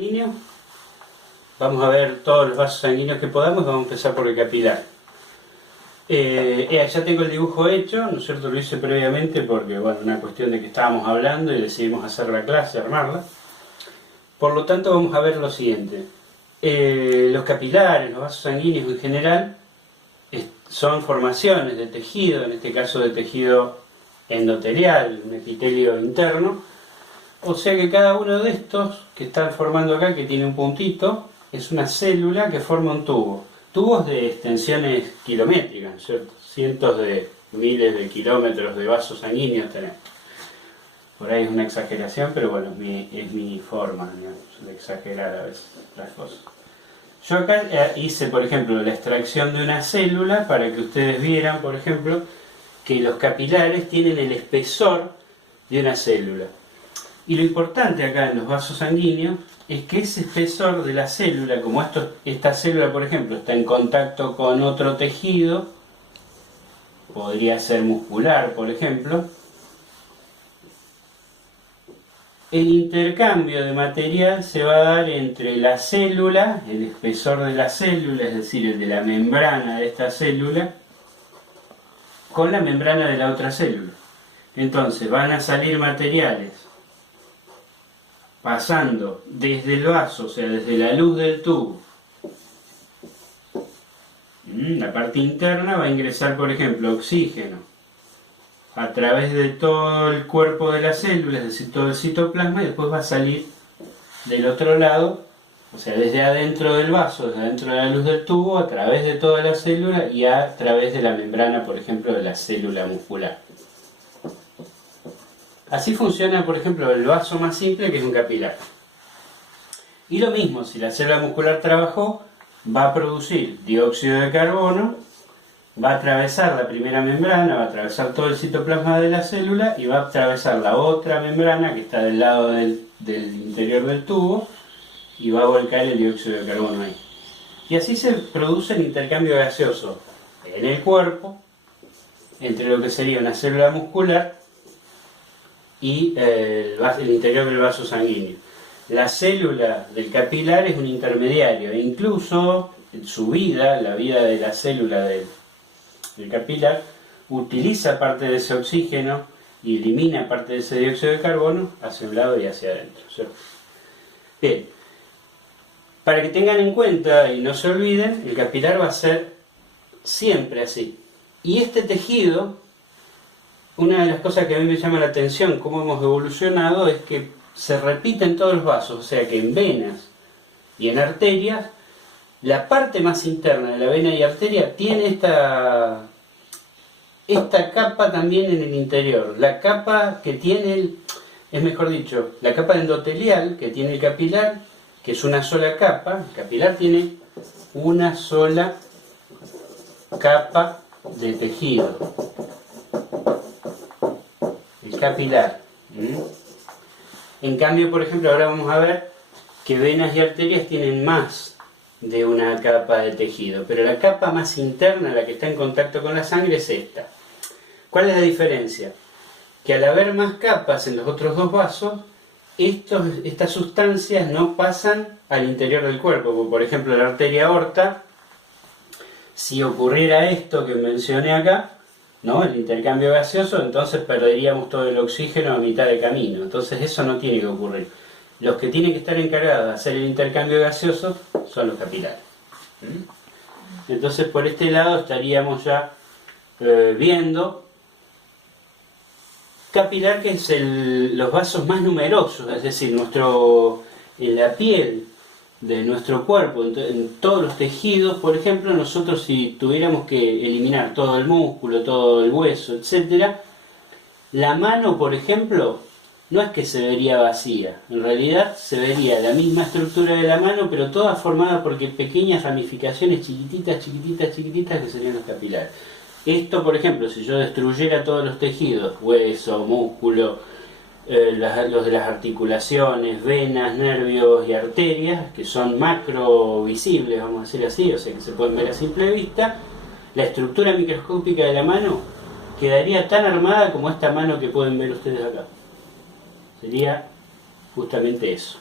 sanguíneo. Vamos a ver todos los vasos sanguíneos que podamos. Vamos a empezar por el capilar. Ya tengo el dibujo hecho, ¿no es cierto? Lo hice previamente porque, bueno, una cuestión de que estábamos hablando y decidimos hacer la clase, armarla. Por lo tanto, vamos a ver lo siguiente. Los capilares, los vasos sanguíneos en general, son formaciones de tejido, en este caso de tejido endotelial, un epitelio interno. O sea que cada uno de estos que están formando acá, que tiene un puntito, es una célula que forma un tubo. Tubos de extensiones kilométricas, ¿cierto? Cientos de miles de kilómetros de vasos sanguíneos tenemos. Por ahí es una exageración, pero bueno, es mi forma, digamos, de exagerar a veces las cosas. Yo acá hice, por ejemplo, la extracción de una célula para que ustedes vieran, por ejemplo, que los capilares tienen el espesor de una célula. Y lo importante acá en los vasos sanguíneos es que ese espesor de la célula, como esta célula, por ejemplo, está en contacto con otro tejido, podría ser muscular, por ejemplo, el intercambio de material se va a dar entre la célula, el espesor de la célula, es decir, el de la membrana de esta célula, con la membrana de la otra célula. Entonces van a salir materiales pasando desde el vaso, o sea, desde la luz del tubo. La parte interna va a ingresar, por ejemplo, oxígeno a través de todo el cuerpo de la célula, es decir, todo el citoplasma, y después va a salir del otro lado, o sea, desde adentro del vaso, desde adentro de la luz del tubo, a través de toda la célula y a través de la membrana, por ejemplo, de la célula muscular. Así funciona, por ejemplo, el vaso más simple, que es un capilar. Y lo mismo, si la célula muscular trabajó, va a producir dióxido de carbono, va a atravesar la primera membrana, va a atravesar todo el citoplasma de la célula y va a atravesar la otra membrana que está del lado del interior del tubo y va a volcar el dióxido de carbono ahí. Y así se produce el intercambio gaseoso en el cuerpo entre lo que sería una célula muscular y el interior del vaso sanguíneo. La célula del capilar es un intermediario e incluso en su vida, la vida de la célula del capilar, utiliza parte de ese oxígeno y elimina parte de ese dióxido de carbono hacia un lado y hacia adentro, ¿cierto? Bien, para que tengan en cuenta y no se olviden, el capilar va a ser siempre así. Y este tejido, una de las cosas que a mí me llama la atención, cómo hemos evolucionado, es que se repite en todos los vasos, o sea que en venas y en arterias, la parte más interna de la vena y arteria tiene esta capa también en el interior. La capa que tiene, la capa endotelial que tiene el capilar, que es una sola capa. El capilar tiene una sola capa de tejido. El capilar. En cambio, por ejemplo, ahora vamos a ver que venas y arterias tienen más de una capa de tejido, pero la capa más interna, la que está en contacto con la sangre, es esta. ¿Cuál es la diferencia? Que al haber más capas en los otros dos vasos, estas sustancias no pasan al interior del cuerpo. Como por ejemplo la arteria aorta, si ocurriera esto que mencioné acá, ¿no? El intercambio gaseoso, entonces perderíamos todo el oxígeno a mitad de camino. Entonces eso no tiene que ocurrir. Los que tienen que estar encargados de hacer el intercambio gaseoso son los capilares. Entonces por este lado estaríamos ya viendo capilar, que es los vasos más numerosos, es decir, en la piel de nuestro cuerpo, en todos los tejidos. Por ejemplo, nosotros si tuviéramos que eliminar todo el músculo, todo el hueso, etc., la mano, por ejemplo, no es que se vería vacía, en realidad se vería la misma estructura de la mano, pero toda formada por pequeñas ramificaciones chiquititas, chiquititas, chiquititas, que serían los capilares. Esto, por ejemplo, si yo destruyera todos los tejidos, hueso, músculo, los de las articulaciones, venas, nervios y arterias, que son macro visibles, vamos a decir así, o sea que se pueden ver a simple vista, la estructura microscópica de la mano quedaría tan armada como esta mano que pueden ver ustedes acá. Sería justamente eso.